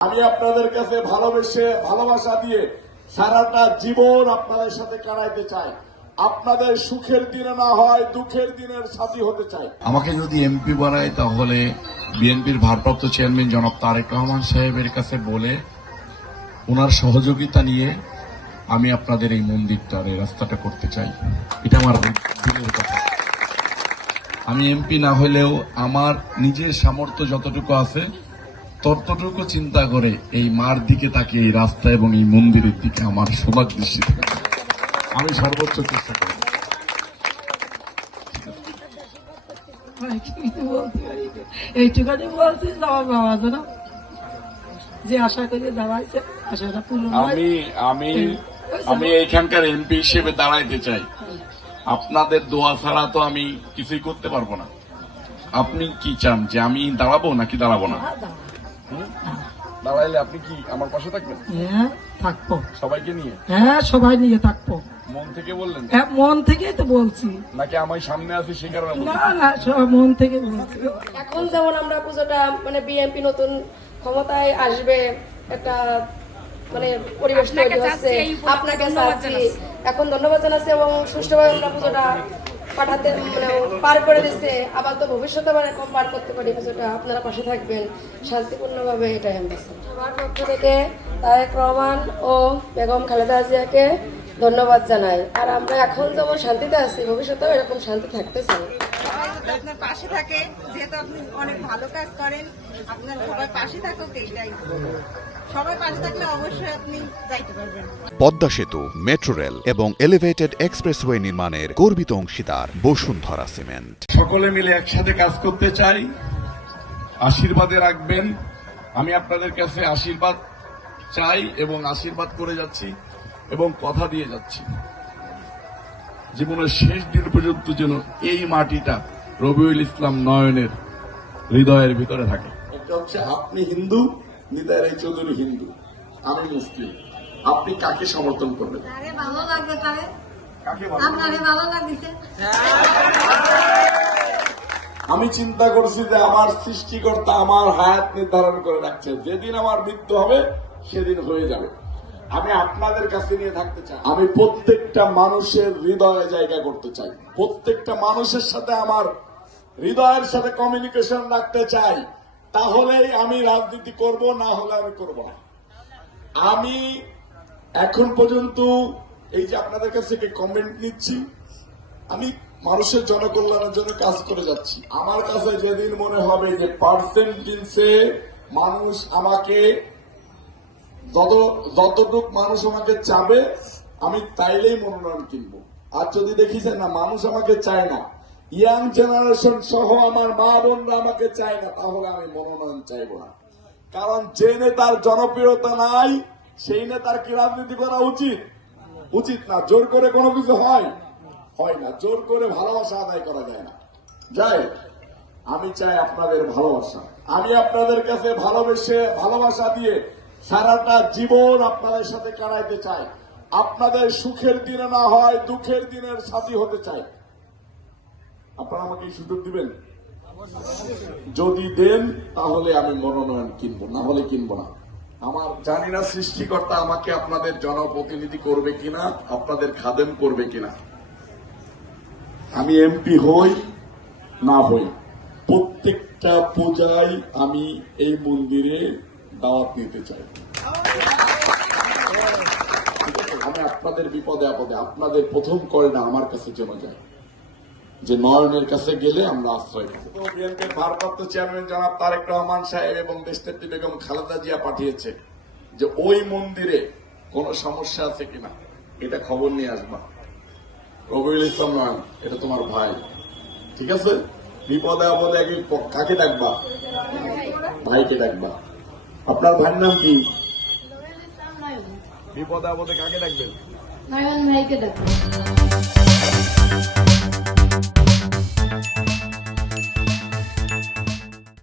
আমি আপনাদের কাছে ভালোবাসা দিয়ে সারাটা জীবন আপনাদের সাথে কাটাইতে চাই। আপনাদের সুখের দিনে না হয় দুঃখের দিনের সাথী হতে চাই। আমাকে যদি এমপি বানায় তাহলে বিএনপির ভারপ্রাপ্ত চেয়ারম্যান জনাব তারেক রহমান সাহেবের কাছে বলে ওনার সহযোগিতা নিয়ে আমি আপনাদের এই মন্দিরটার এই রাস্তাটা করতে চাই। এটা আমার দিলের কথা। আমি এমপি না হলেও আমার নিজের সামর্থ্য যতটুকু আছে ততটুকু চিন্তা করে এই মার দিকে তাকিয়ে এই রাস্তা এবং এই মন্দিরের দিকে আমার সবার দৃষ্টি থাকে। আমি সর্বোচ্চ চেষ্টা করি। এইটুখানি বলছি আমার বাবা যেন যে আশা করে দাঁড়াইছে আশাটা পূর্ণ আমি এইখানকার এমপি হিসেবে দাঁড়াইতে চাই। আপনাদের দোয়া ছাড়া তো আমি কিছুই করতে পারবো না। আপনি কি চান যে আমি দাঁড়াবো নাকি দাঁড়াবো না? দাঁড়াইলে আপনি কি আমার পাশে থাকবেন? হ্যাঁ থাকবো, সবাইকে নিয়ে। হ্যাঁ সবাই নিয়ে থাকবো। মন থেকে বললেন? হ্যাঁ মন থেকেই তো বলছি। নাকি আমি সামনে আছি সেই কারণে? না না সব মন থেকে বলছি। এখন যেমন আমরা পুজোটা বিএনপি নতুন ক্ষমতায় আসবে একটা পরিবেশ তৈরি হচ্ছে, আপনাকে চাচ্ছি এখন ধন্যবাদ জানাচ্ছি এবং সুষ্ঠুভাবে আমরা পুজোটা পাঠাতে পার করে দিচ্ছে। আবার তো ভবিষ্যতে আবার এরকম পার করতে পারি পুজোটা। আপনারা পাশে থাকবেন শান্তিপূর্ণভাবে, এটাই আমি চাই। সবার পক্ষ থেকে তারেক রহমান ও বেগম খালেদা জিয়াকে ধন্যবাদ জানাই। আর আমরা এখন যেমন শান্তিতে আছি ভবিষ্যতেও এরকম শান্তি থাকতে চাই। আপনার পাশে থাকে, যেহেতু আপনি অনেক ভালো কাজ করেন, আপনার সবাই পাশে থাকুক, এইটাই। সবাই পাশে থাকলে অবশ্যই আপনি যাইতে পারবেন। পদ্মা সেতু, মেট্রো রেল এবং এলিভেটেড এক্সপ্রেসওয়ে নির্মাণের গর্বিত অংশীদার বসুন্ধরা সিমেন্ট। সকলে মিলে একসাথে কাজ করতে চাই। আশীর্বাদে রাখবেন। আমি আপনাদের কাছে আশীর্বাদ চাই এবং আশীর্বাদ করে যাচ্ছি এবং কথা দিয়ে যাচ্ছি জীবনের শেষ দিন পর্যন্ত যেন এই মাটিটা রবিউল ইসলাম নয়নের হৃদয়ের ভিতরে থাকে। এটা হচ্ছে আপনি হিন্দু, নিতাই রায় চৌধুরী হিন্দু, আমি মুসলিম। আপনি কাকে সমর্থন করবেন? ভালো লাগবে তাহলে কাকে আপনাকে ভালো লাগছে। আমি চিন্তা করছি যে আমার সৃষ্টিকর্তা আমার হায়াত নির্ধারণ করে রাখছে, যেদিন আমার মৃত্যু হবে সেদিন হয়ে যাবে। আমি আপনাদের কাছে নিয়ে থাকতে চাই। আমি প্রত্যেকটা মানুষের হৃদয়ে জায়গা করতে চাই। প্রত্যেকটা মানুষের সাথে আমার হৃদয়ের সাথে কমিউনিকেশন রাখতে চাই। তাহলেই আমি রাজনীতি করব, না হলে আমি করব না। আমি এখন পর্যন্ত এই যে আপনাদের কাছে কমেন্ট নিচ্ছি, আমি মানুষের জনকল্যাণের জন্য কাজ করে যাচ্ছি। আমার কাছে যেদিন মনে হবে যে পার্সেন্টেজে মানুষ আমাকে যতটুক মানুষ আমাকে চাবে আমি তাইলেই মনোনয়ন কিনবো। আর যদি দেখি যে না মানুষ আমাকে চায় না, ইয়াং জেনারেশন সহ আমার মা বোনরা আমাকে চায় না, তাহলে আমি মনোনয়ন চাইব না। কারণ যে নেতার জনপ্রিয়তা নাই সেই নেতার কি রাজনীতি করা উচিত না। জোর করে কোনো কিছু হয় না। জোর করে ভালোবাসা আদায় করা যায় না। যাই, আমি চাই আপনাদের ভালোবাসা। আমি আপনাদের কাছে ভালোবাসা দিয়ে সারাটা জীবন আপনাদের সাথে কাটাইতে চাই। আপনাদের সুখের দিনে না হয় দুঃখের দিনের সাথী হতে চাই। আপনারা আমাকে এই সুযোগ দিবেন? যদি দেন তাহলে আমি মনোনয়ন কিনবো, না হলে কিনবো না। আমার জানি না সৃষ্টিকর্তা আমাকে আপনাদের জনপ্রতিনিধি করবে কিনা, আপনাদের খাদেম করবে কিনা। আমি এমপি হই না হই, প্রত্যেকটা পূজায় আমি এই মন্দিরে দাওয়াত নিতে চাই। আমি আপনাদের বিপদে আপদে আপনাদের প্রথম কলটা আমার কাছে যেন যায়, যে নয়নের কাছে গেলে আমরা আশ্রয় পাবো। বিএনপির ভারপ্রাপ্ত চেয়ারম্যান জনাব তারেক রহমান সাহেব এবং দেশনেত্রী বেগম খালেদা জিয়া পাঠিয়েছে যে ওই মন্দিরে কোন সমস্যা আছে কিনা এটা খবর নিয়ে আসবা। রবিউল ইসলাম নয়ন, এটা তোমার ভাই, ঠিক আছে? বিপদে আপদে আগে কাকে ডাকবা? ভাইকে ডাকবা। আপনার ভাইয়ের নাম কি? বিপদে আপদে কাকে ডাকবেন? নয়ন ভাইকে ডাকবেন।